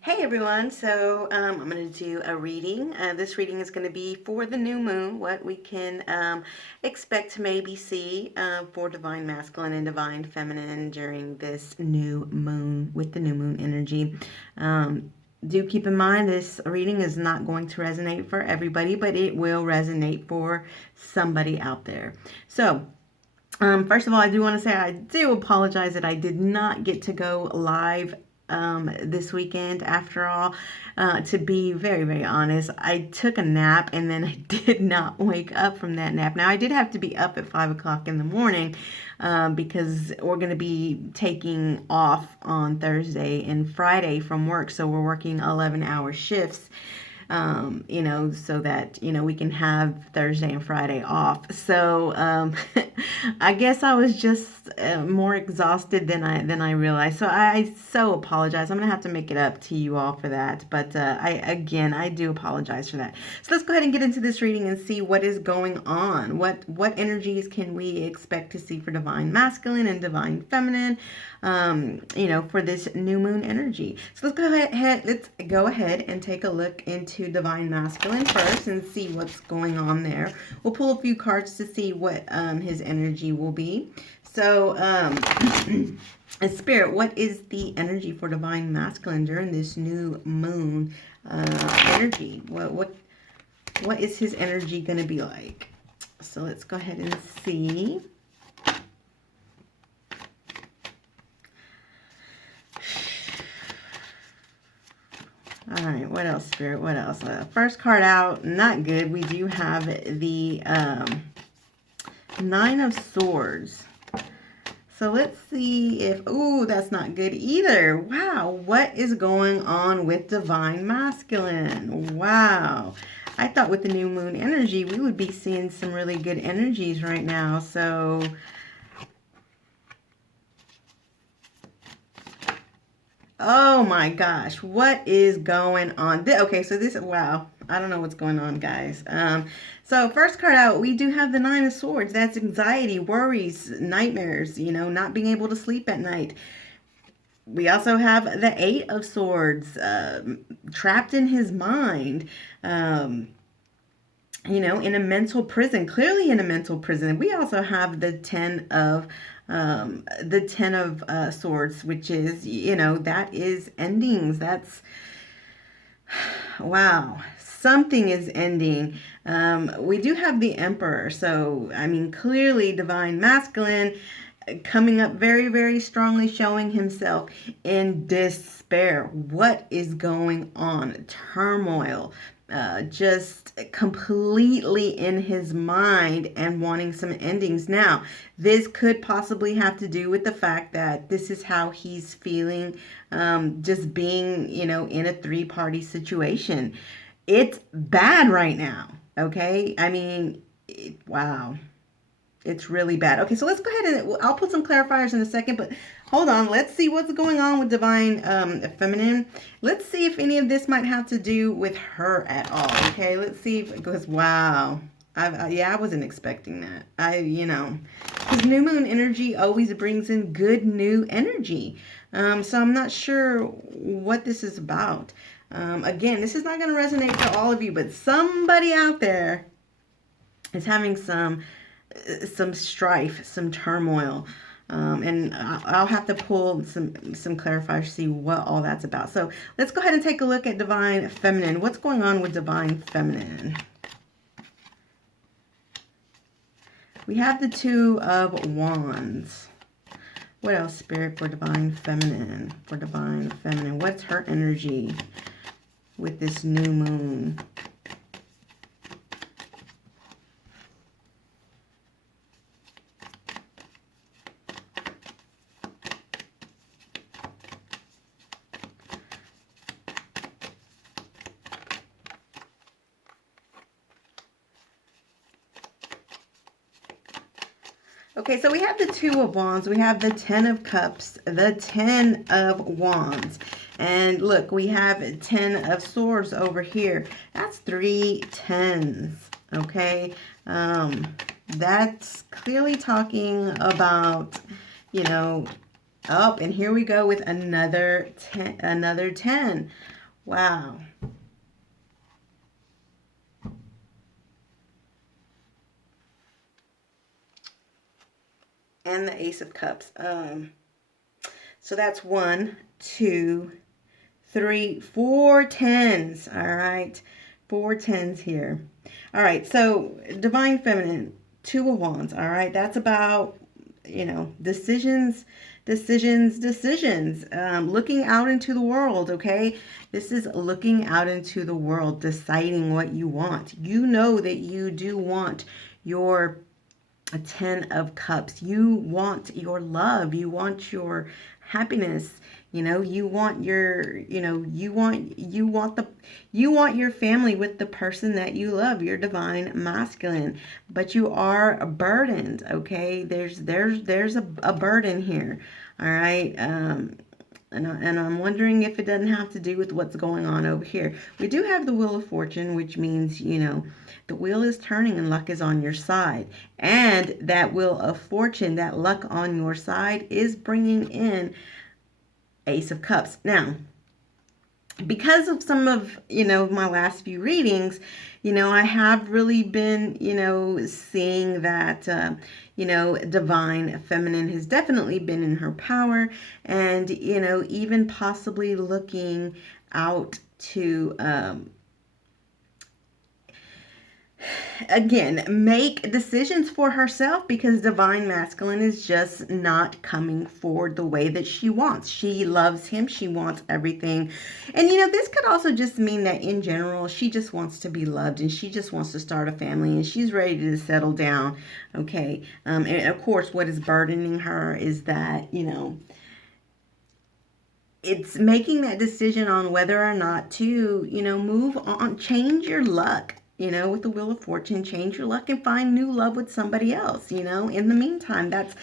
Hey everyone, so I'm going to do a reading. This reading is going to be for the new moon, what we can expect to maybe see for divine masculine and divine feminine during this new moon with the new moon energy. Do keep in mind this reading is not going to resonate for everybody, but it will resonate for somebody out there. So, first of all, I do want to say I do apologize that I did not get to go live this weekend. After all, to be very, very honest, I took a nap and then I did not wake up from that nap. Now, I did have to be up at 5 o'clock in the morning because we're going to be taking off on Thursday and Friday from work. So we're working 11-hour shifts. So that, we can have Thursday and Friday off. So, I guess I was just more exhausted than I realized. So I so apologize. I'm gonna have to make it up to you all for that. But I do apologize for that. So let's go ahead and get into this reading and see what is going on. What energies can we expect to see for divine masculine and divine feminine? For this new moon energy. So let's go ahead and take a look into divine masculine first and see what's going on there. We'll pull a few cards to see what his energy will be. So, Spirit, what is the energy for divine masculine during this new moon energy? What is his energy going to be like? So let's go ahead and see. All right, what else, Spirit? What else? First card out, not good. We do have the Nine of Swords. So let's see if, ooh, that's not good either. Wow, what is going on with divine masculine? Wow. I thought with the new moon energy, we would be seeing some really good energies right now. So, oh my gosh, what is going on? Okay, so this, wow, I don't know what's going on, guys. So first card out, we do have the Nine of Swords. That's anxiety, worries, nightmares, not being able to sleep at night. We also have the Eight of Swords, trapped in his mind. In a mental prison, clearly in a mental prison. We also have the Ten of Swords, which is, that is endings. That's, wow, something is ending. We do have the Emperor. So, I mean, clearly divine masculine coming up very, very strongly, showing himself in despair. What is going on? Turmoil. Just completely in his mind and wanting some endings. Now, this could possibly have to do with the fact that this is how he's feeling, just being, in a three-party situation. It's bad right now, okay? I mean, wow. It's really bad. Okay, so let's go ahead and I'll put some clarifiers in a second, but hold on. Let's see what's going on with divine feminine. Let's see if any of this might have to do with her at all. Okay, let's see if it goes, wow. I wasn't expecting that. Because new moon energy always brings in good new energy. So I'm not sure what this is about. Again, this is not going to resonate for all of you, but somebody out there is having some strife, some turmoil. And I'll have to pull some clarifiers to see what all that's about. So let's go ahead and take a look at divine feminine. What's going on with divine feminine? We have the Two of Wands. What else, Spirit, for divine feminine? For divine feminine, what's her energy with this new moon? Okay, so we have the Two of Wands, we have the Ten of Cups, the Ten of Wands. And look, we have 10 of Swords over here. That's 3 tens, okay? That's clearly talking about, Oh, and here we go with another 10, another 10. Wow. And the Ace of Cups. So that's 1, 2, 3, 4 tens. All right. 4 tens here. All right. So Divine Feminine, 2 of Wands. All right. That's about, decisions, decisions. Looking out into the world. Okay. This is looking out into the world, deciding what you want. You know that you do want your a 10 of cups. You want your love. You want your happiness. You want your, you want your family with the person that you love, your divine masculine. But you are burdened, okay? There's a burden here. All right. And I'm wondering if it doesn't have to do with what's going on over here. We do have the Wheel of Fortune, which means, the wheel is turning and luck is on your side. And that Wheel of Fortune, that luck on your side, is bringing in Ace of Cups. Now, because of some of, my last few readings, I have really been, seeing that, divine feminine has definitely been in her power, and, even possibly looking out to, again, make decisions for herself, because divine masculine is just not coming forward the way that she wants. She loves him. She wants everything. And, this could also just mean that in general, she just wants to be loved, and she just wants to start a family, and she's ready to settle down. Okay. And of course, what is burdening her is that, it's making that decision on whether or not to, move on, change your luck, with the Wheel of Fortune, change your luck and find new love with somebody else, in the meantime. That's,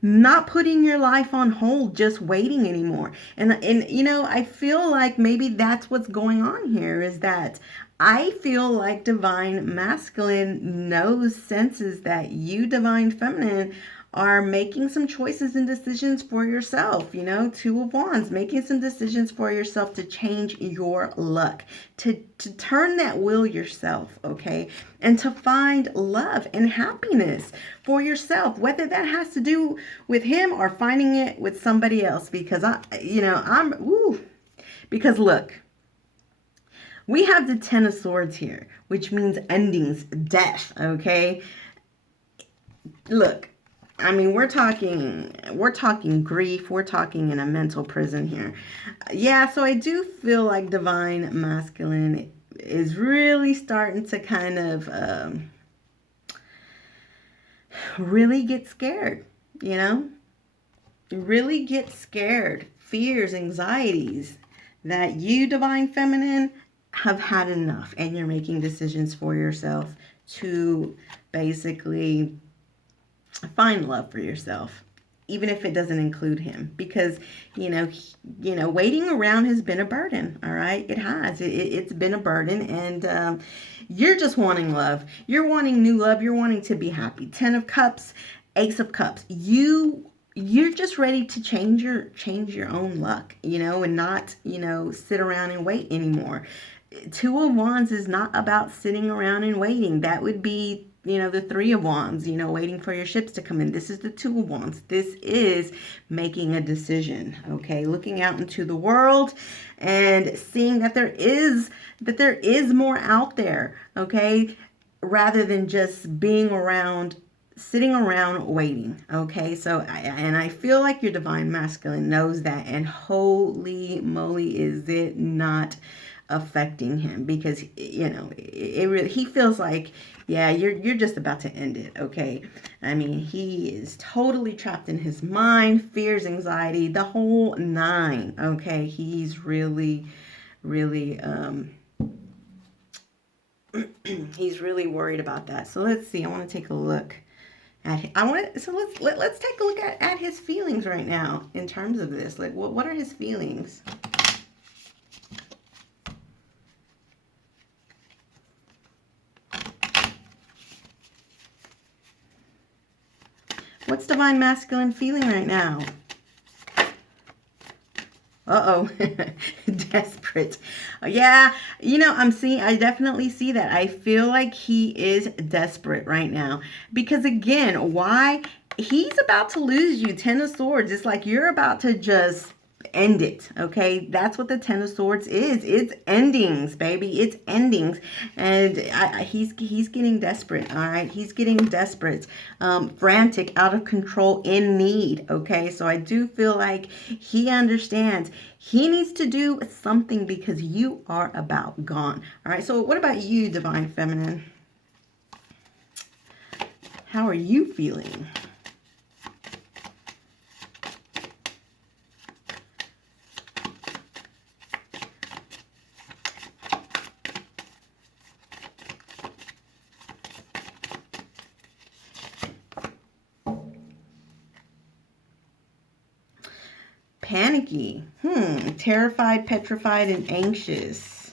not putting your life on hold, just waiting anymore. And, I feel like maybe that's what's going on here, is that I feel like divine masculine senses that you, divine feminine, are making some choices and decisions for yourself. 2 of Wands, making some decisions for yourself to change your luck, to turn that wheel yourself, okay, and to find love and happiness for yourself, whether that has to do with him or finding it with somebody else. Because because look, we have the 10 of Swords here, which means endings, death, okay? Look, I mean, we're talking grief. We're talking in a mental prison here. Yeah, so I do feel like divine masculine is really starting to kind of really get scared, really get scared, fears, anxieties, that you, divine feminine, have had enough, and you're making decisions for yourself to basically find love for yourself, even if it doesn't include him. Because waiting around has been a burden. All right, it has. It's been a burden, and you're just wanting love. You're wanting new love. You're wanting to be happy. 10 of Cups, Ace of Cups. You're just ready to change your own luck, and not sit around and wait anymore. 2 of Wands is not about sitting around and waiting. That would be, the 3 of Wands, waiting for your ships to come in. This is the 2 of Wands. This is making a decision, okay? Looking out into the world and seeing that there is more out there, okay? Rather than just being around, sitting around waiting, okay? So, I feel like your divine masculine knows that, and holy moly, is it not affecting him, because it really, he feels like, yeah, you're just about to end it, okay? I mean, he is totally trapped in his mind, fears, anxiety, the whole 9, okay? He's really he's really worried about that. So let's see. I want to take a look at let's take a look at his feelings right now in terms of this. Like, what are his feelings? What's divine masculine feeling right now? Uh-oh. Desperate. Yeah, I definitely see that. I feel like he is desperate right now. Because again, why? He's about to lose you. Ten of Swords. It's like you're about to just end it. Okay, that's what the Ten of Swords is. It's endings, baby. It's endings, and he's getting desperate. All right, he's getting desperate, frantic, out of control, in need. Okay, so I do feel like he understands he needs to do something because you are about gone. All right, so what about you, Divine Feminine? How are you feeling? Panicky. Terrified, petrified, and anxious.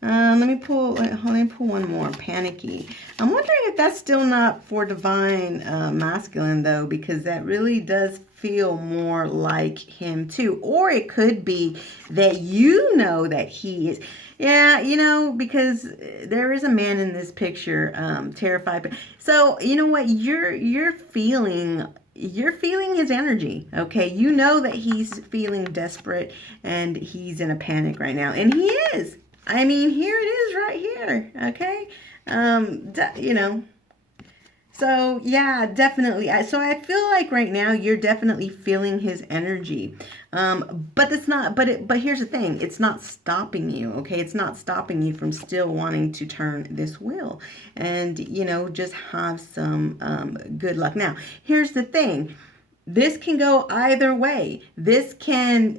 Let me pull one more. Panicky. I'm wondering if that's still not for divine masculine though, because that really does feel more like him too. Or it could be that you know that he is. Yeah, because there is a man in this picture, terrified. So you know what? You're feeling his energy. Okay, you know that he's feeling desperate and he's in a panic right now, and he is. I mean, here it is right here. Okay. You know. So yeah, definitely. So I feel like right now you're definitely feeling his energy. But it's not. But here's the thing: it's not stopping you. Okay, it's not stopping you from still wanting to turn this wheel, and just have some good luck. Now, here's the thing: this can go either way. This can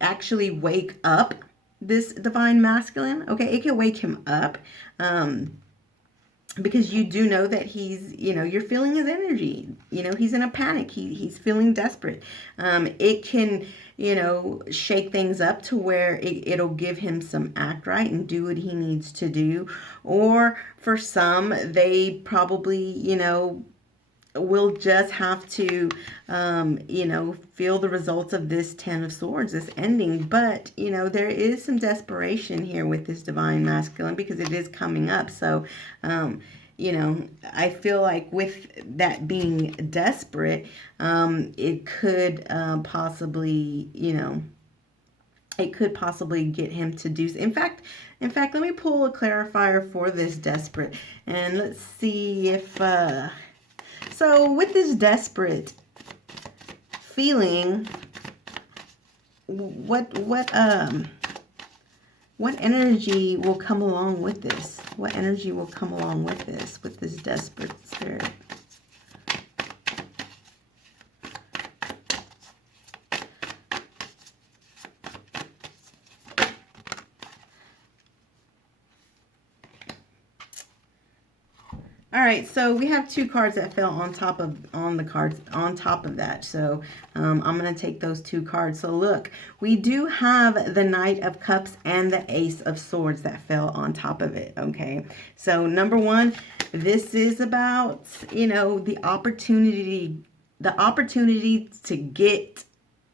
actually wake up this divine masculine. Okay, it can wake him up. Because you do know that you're feeling his energy. He's in a panic. He's feeling desperate. It can, shake things up to where it'll give him some act right and do what he needs to do. Or for some, they probably, we'll just have to, feel the results of this Ten of Swords, this ending. But, there is some desperation here with this divine masculine because it is coming up. So, I feel like with that being desperate, it could possibly, it could possibly get him to do. In fact, let me pull a clarifier for this desperate, and let's see if. So with this desperate feeling, what energy will come along with this? What energy will come along with this desperate spirit? All right, so we have two cards that fell on top of that. So I'm going to take those two cards. So look, we do have the Knight of Cups and the Ace of Swords that fell on top of it. Okay, so number one, this is about, the opportunity to get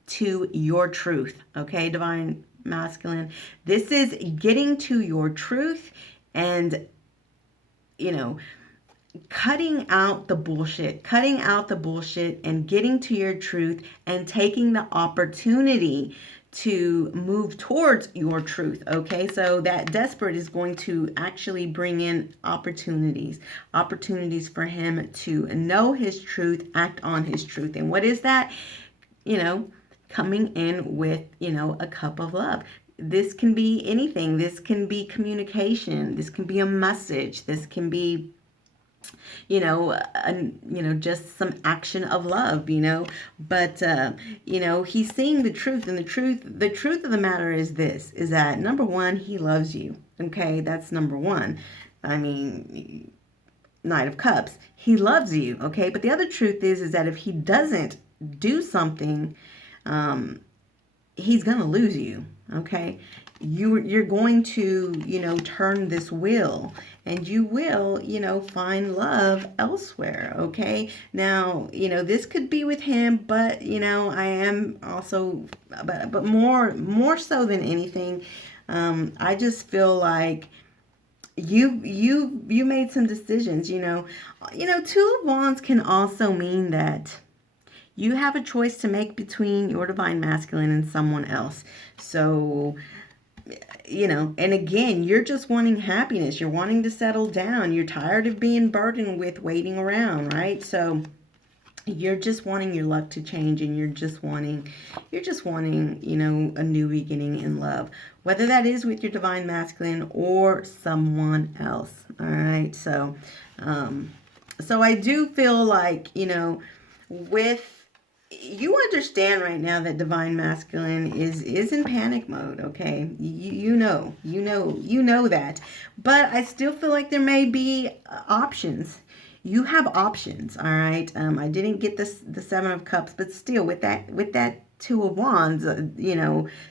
to your truth. Okay, divine masculine. This is getting to your truth and, cutting out the bullshit and getting to your truth and taking the opportunity to move towards your truth. Okay, so that desperate is going to actually bring in opportunities for him to know his truth, act on his truth. And what is that? Coming in with, a cup of love. This can be anything. This can be communication. This can be a message. This can be just some action of love, but he's seeing the truth, and the truth of the matter is this, is that number one, he loves you. Okay, that's number one. I mean, Knight of Cups, he loves you. Okay, but the other truth is that if he doesn't do something, he's gonna lose you. Okay, you're going to, turn this wheel, and you will, find love elsewhere. Okay, now, this could be with him, but, I am also, but more so than anything, I just feel like you made some decisions. Two of Wands can also mean that you have a choice to make between your divine masculine and someone else. So, and again, you're just wanting happiness. You're wanting to settle down. You're tired of being burdened with waiting around, right? So you're just wanting your luck to change, and you're just wanting, a new beginning in love, whether that is with your divine masculine or someone else. All right. So I do feel like, with you understand right now that divine masculine is in panic mode. Okay, you know that, but I still feel like there may be options. You have options. All right. I didn't get the Seven of Cups, but still, with that Two of Wands,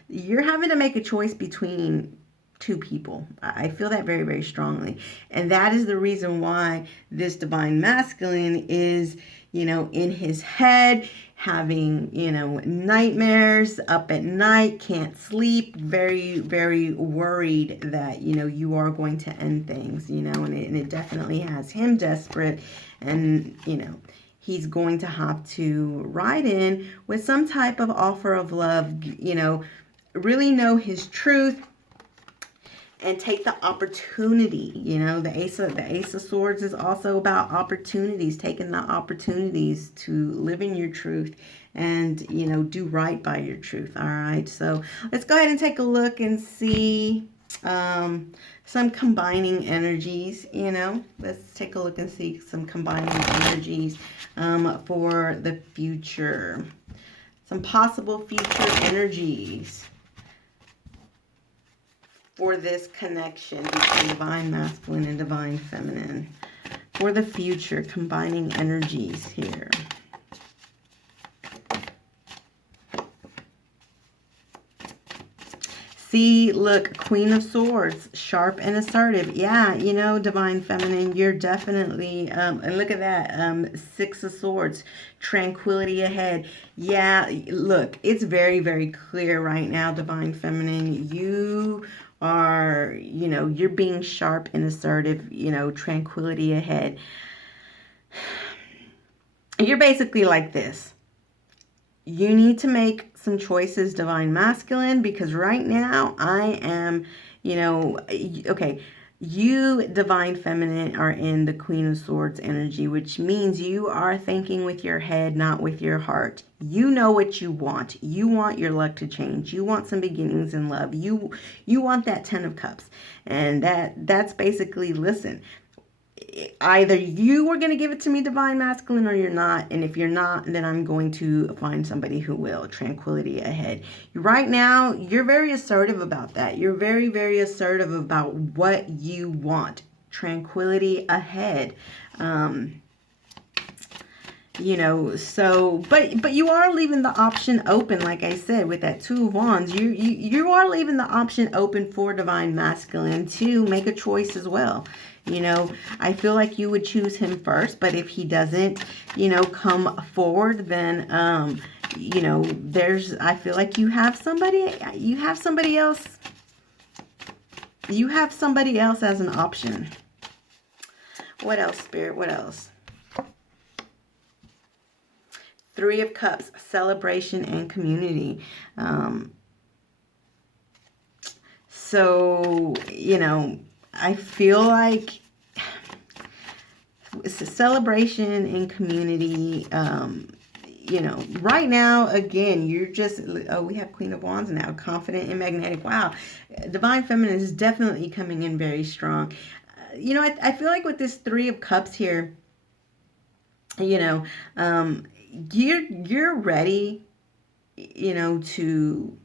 you're having to make a choice between two people. I feel that very, very strongly. And that is the reason why this divine masculine is, in his head, having, nightmares, up at night, can't sleep, very, very worried that, you are going to end things, and it definitely has him desperate. And, he's going to have to ride in with some type of offer of love, really know his truth, and take the opportunity. The Ace of Swords is also about opportunities, taking the opportunities to live in your truth and, do right by your truth. All right. So let's go ahead and take a look and see some combining energies. Let's take a look and see some combining energies for the future. Some possible future energies for this connection between divine masculine and divine feminine. For the future, combining energies here. See, look, Queen of Swords, sharp and assertive. Yeah, divine feminine, you're definitely, and look at that, Six of Swords, tranquility ahead. Yeah, look, it's very, very clear right now, divine feminine, you are, you're being sharp and assertive, tranquility ahead. You're basically like this. You need to make some choices, divine masculine, because right now I am, okay, you, divine feminine, are in the Queen of Swords energy, which means you are thinking with your head, not with your heart. You know what you want. You want your luck to change. You want some beginnings in love. You want that Ten of Cups. And that's basically, listen, either you are going to give it to me, divine masculine, or you're not. And if you're not, then I'm going to find somebody who will. Tranquility ahead. Right now, you're very assertive about that. You're very, very assertive about what you want. Tranquility ahead. So, but you are leaving the option open, like I said, with that Two of Wands. You are leaving the option open for divine masculine to make a choice as well. I feel like you would choose him first, but if he doesn't, come forward, then, I feel like you have somebody else. You have somebody else as an option. What else, Spirit? What else? Three of Cups, celebration and community. So, I feel like it's a celebration and community. Right now, again, you're just, we have Queen of Wands now, confident and magnetic. Wow. Divine feminine is definitely coming in very strong. I feel like with this Three of Cups here, you're ready, to,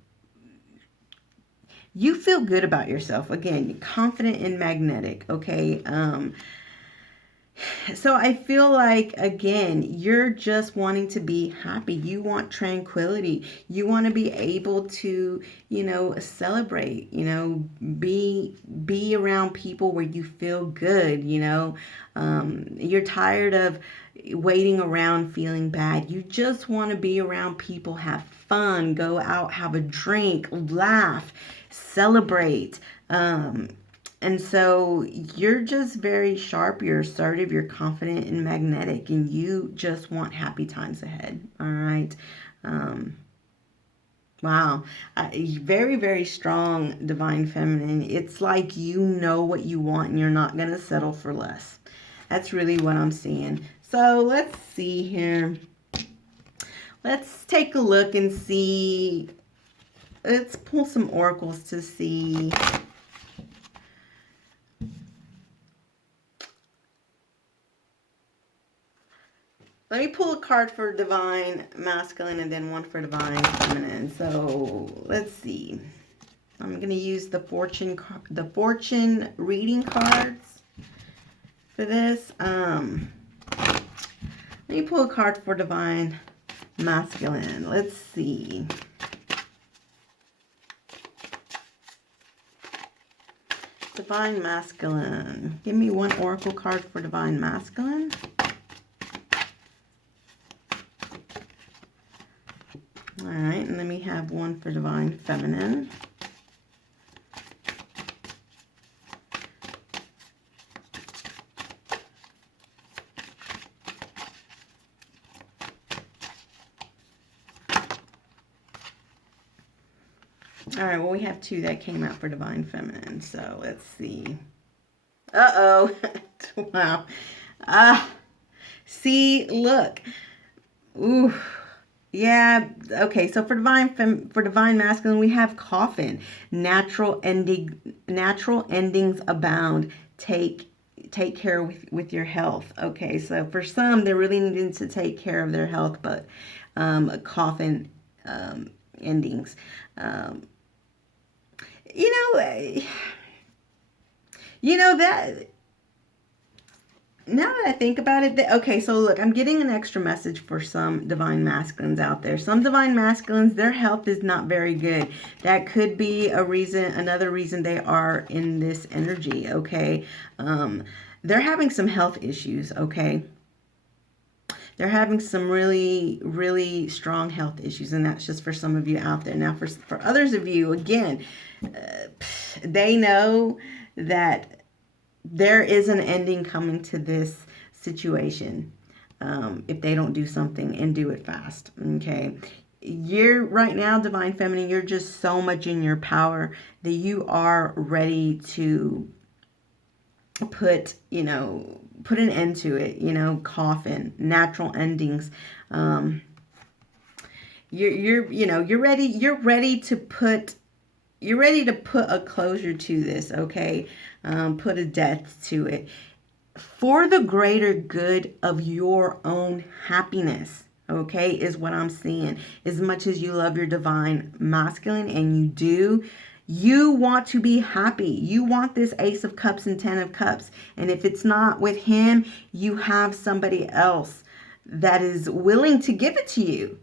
you feel good about yourself. Again, confident and magnetic. Okay. So I feel like, again, you're just wanting to be happy. You want tranquility. You want to be able to, celebrate, be around people where you feel good. You're tired of waiting around feeling bad. You just want to be around people, have fun, go out, have a drink, laugh, celebrate. And so you're just very sharp, you're assertive, you're confident and magnetic, and you just want happy times ahead. All right. Um, wow. Very, very strong, divine feminine. It's like you know what you want and you're not going to settle for less. That's really what I'm seeing. So let's see here. Let's take a look and see. Let's pull some oracles to see. Let me pull a card for divine masculine and then one for divine feminine. So let's see. I'm going to use the fortune reading cards for this. Let me pull a card for divine masculine. Let's see. Divine masculine. Give me one oracle card for divine masculine. All right, and then we have one for divine feminine. All right, well, we have two that came out for divine feminine, so let's see. Uh-oh. Wow. See, look. Ooh. Yeah, okay. So for divine masculine, we have coffin. Natural endings abound. Take care with your health. Okay, so for some, they're really needing to take care of their health, but coffin endings. That. Now that I think about it, okay, so look, I'm getting an extra message for some divine masculines out there. Some divine masculines, their health is not very good. That could be another reason they are in this energy, okay? They're having some health issues, okay? They're having some really, really strong health issues, and that's just for some of you out there. Now, for others of you, again, they know that there is an ending coming to this situation if they don't do something and do it fast. Okay. You're right now, divine feminine, you're just so much in your power that you are ready to put an end to it, coffin, natural endings. You're ready to put a closure to this, okay? Put a death to it for the greater good of your own happiness, okay, is what I'm seeing. As much as you love your divine masculine, and you want to be happy. You want this Ace of Cups and Ten of Cups. And if it's not with him, you have somebody else that is willing to give it to you.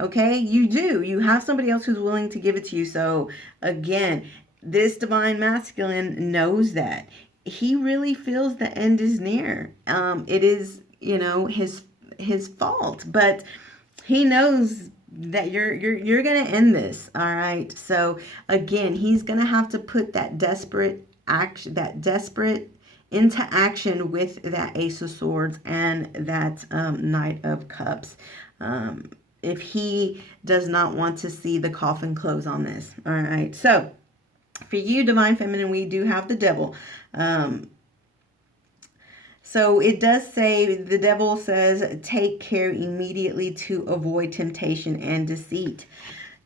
Okay, you do. You have somebody else who's willing to give it to you. So again, this divine masculine knows that. He really feels the end is near. It is, his fault, but he knows that you're gonna end this. All right. So again, he's gonna have to put that desperate into action with that Ace of Swords and that Knight of Cups. If he does not want to see the coffin close on this. All right. So for you, divine feminine, we do have the devil. So it does say, the devil says, take care immediately to avoid temptation and deceit.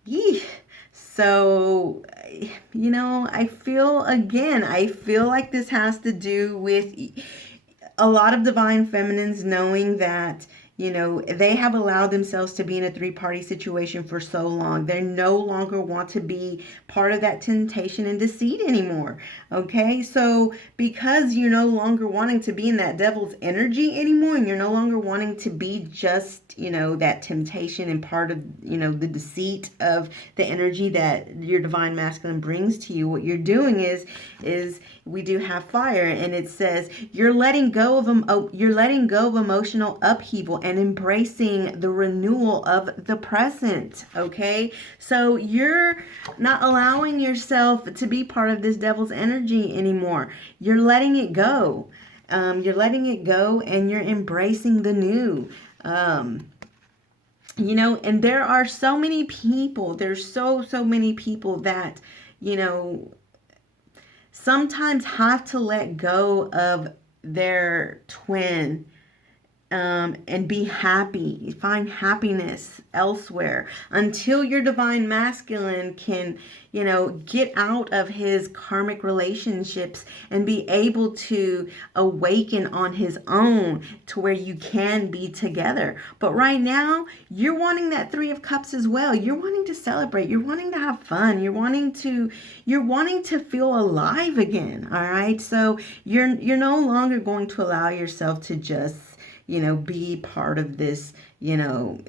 Yee. So, I feel like this has to do with a lot of divine feminines knowing that, They have allowed themselves to be in a three-party situation for so long. They no longer want to be part of that temptation and deceit anymore. Okay, so because you're no longer wanting to be in that devil's energy anymore, and you're no longer wanting to be just, that temptation and part of, the deceit of the energy that your divine masculine brings to you, what you're doing is we do have fire, and it says you're letting go of emotional upheaval and embracing the renewal of the present. Okay, so you're not allowing yourself to be part of this devil's energy anymore. You're letting it go. And you're embracing the new. And there are so many people. There's so many people that sometimes have to let go of their twin, and be happy, find happiness elsewhere until your divine masculine can, get out of his karmic relationships and be able to awaken on his own to where you can be together. But right now, you're wanting that Three of Cups as well. You're wanting to celebrate. You're wanting to have fun. You're wanting to feel alive again. All right. So you're no longer going to allow yourself to just be part of this,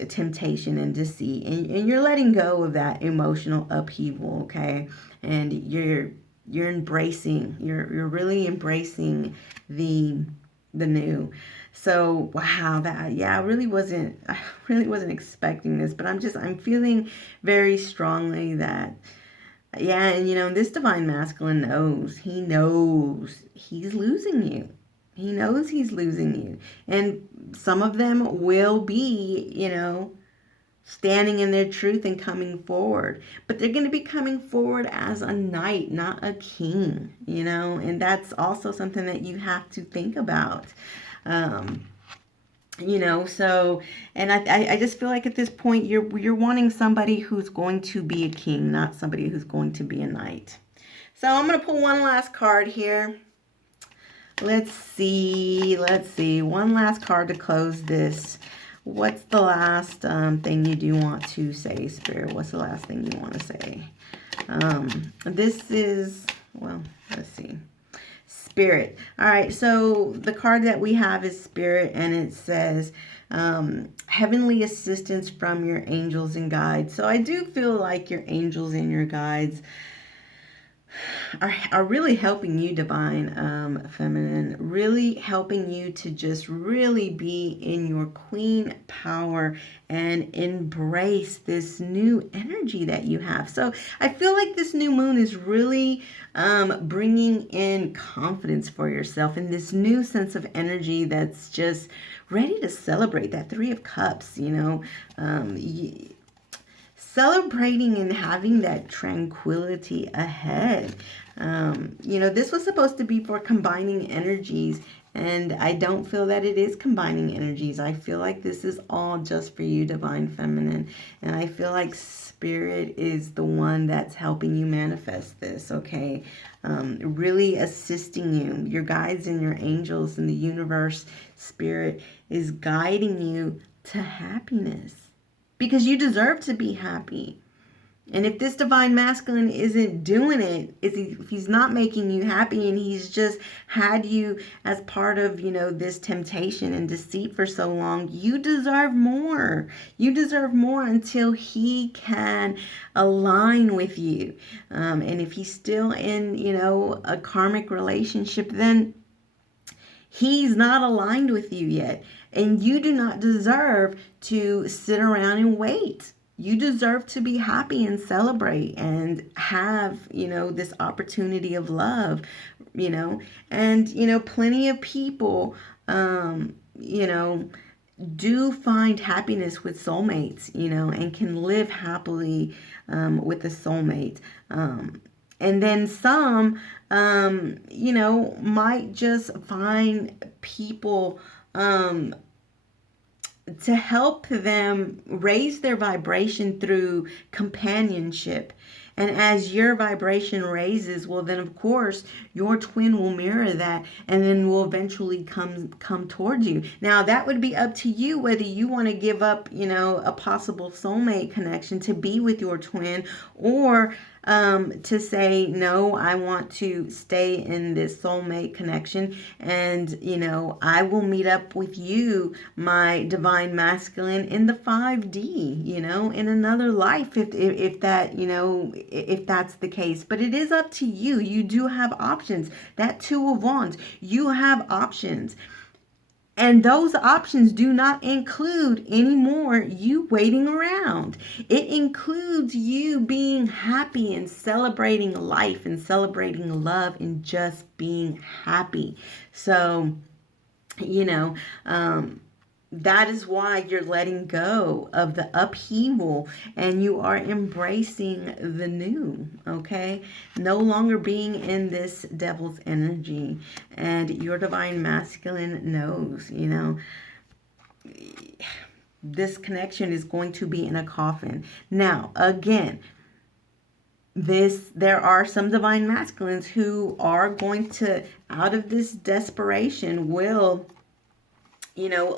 temptation and deceit. And you're letting go of that emotional upheaval, okay? And you're really embracing the new. So wow, I really wasn't expecting this, but I'm feeling very strongly that, yeah, and this divine masculine knows he's losing you. He knows he's losing you. And some of them will be, standing in their truth and coming forward. But they're going to be coming forward as a knight, not a king, and that's also something that you have to think about. So, and I just feel like at this point you're wanting somebody who's going to be a king, not somebody who's going to be a knight. So I'm going to pull one last card here. Let's see. One last card to close this. What's the last thing you do want to say, Spirit? What's the last thing you want to say? This is, well, let's see. Spirit. All right, so the card that we have is Spirit, and it says heavenly assistance from your angels and guides. So I do feel like your angels and your guides are really helping you, divine feminine, really helping you to just really be in your queen power and embrace this new energy that you have. So I feel like this new moon is really bringing in confidence for yourself and this new sense of energy that's just ready to celebrate that Three of Cups, celebrating and having that tranquility ahead. This was supposed to be for combining energies, and I don't feel that it is combining energies. I feel like this is all just for you, divine feminine, and I feel like Spirit is the one that's helping you manifest this, okay? Really assisting you. Your guides and your angels in the universe, Spirit is guiding you to happiness. Because you deserve to be happy. And if this divine masculine isn't doing it, if he's not making you happy and he's just had you as part of, this temptation and deceit for so long, you deserve more. You deserve more until he can align with you. And if he's still in, a karmic relationship, then he's not aligned with you yet. And you do not deserve to sit around and wait. You deserve to be happy and celebrate and have, this opportunity of love, and, plenty of people, do find happiness with soulmates, and can live happily with a soulmate. And then some, might just find people to help them raise their vibration through companionship And as your vibration raises, well, then of course your twin will mirror that, and then will eventually come towards you. Now that would be up to you whether you want to give up, a possible soulmate connection to be with your twin, or to say, no, I want to stay in this soulmate connection, and I will meet up with you, my divine masculine, in the 5D, in another life, if that, if that's the case. But it is up to you. You do have options. That Two of Wands, you have options. And those options do not include anymore you waiting around. It includes you being happy and celebrating life and celebrating love and just being happy. So, that is why you're letting go of the upheaval and you are embracing the new, okay? No longer being in this devil's energy. And your divine masculine knows, this connection is going to be in a coffin. Now, again, there are some divine masculines who are going to, out of this desperation, will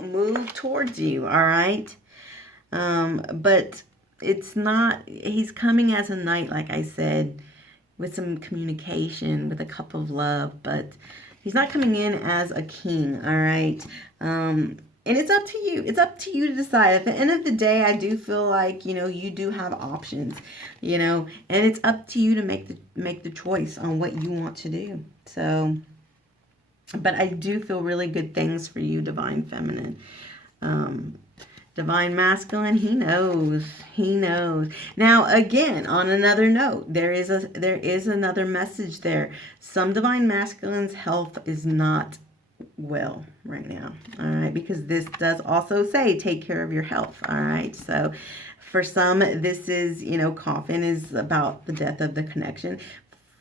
move towards you, all right? But it's not, he's coming as a knight, like I said, with some communication, with a cup of love, but he's not coming in as a king, all right? And it's up to you. It's up to you to decide. At the end of the day, I do feel like, you do have options, and it's up to you to make the choice on what you want to do. So, but I do feel really good things for you, divine feminine. Divine masculine, he knows. He knows. Now, again, on another note, there is another message there. Some divine masculine's health is not well right now. All right, because this does also say take care of your health. All right, so for some, this is, coffin is about the death of the connection.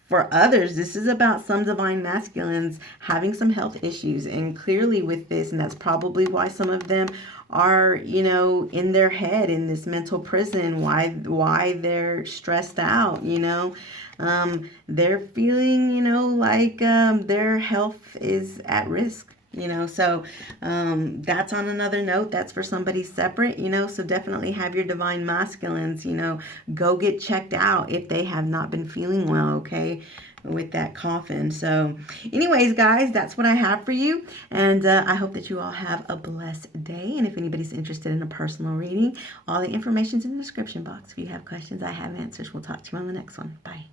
For others, this is about some divine masculines having some health issues, and clearly with this, and that's probably why some of them are, in their head in this mental prison, why they're stressed out, they're feeling, like their health is at risk. So that's on another note. That's for somebody separate, so definitely have your divine masculines, go get checked out if they have not been feeling well, okay, with that coffin. So anyways, guys, that's what I have for you, and I hope that you all have a blessed day. And if anybody's interested in a personal reading, all the information's in the description box. If you have questions, I have answers. We'll talk to you on the next one. Bye.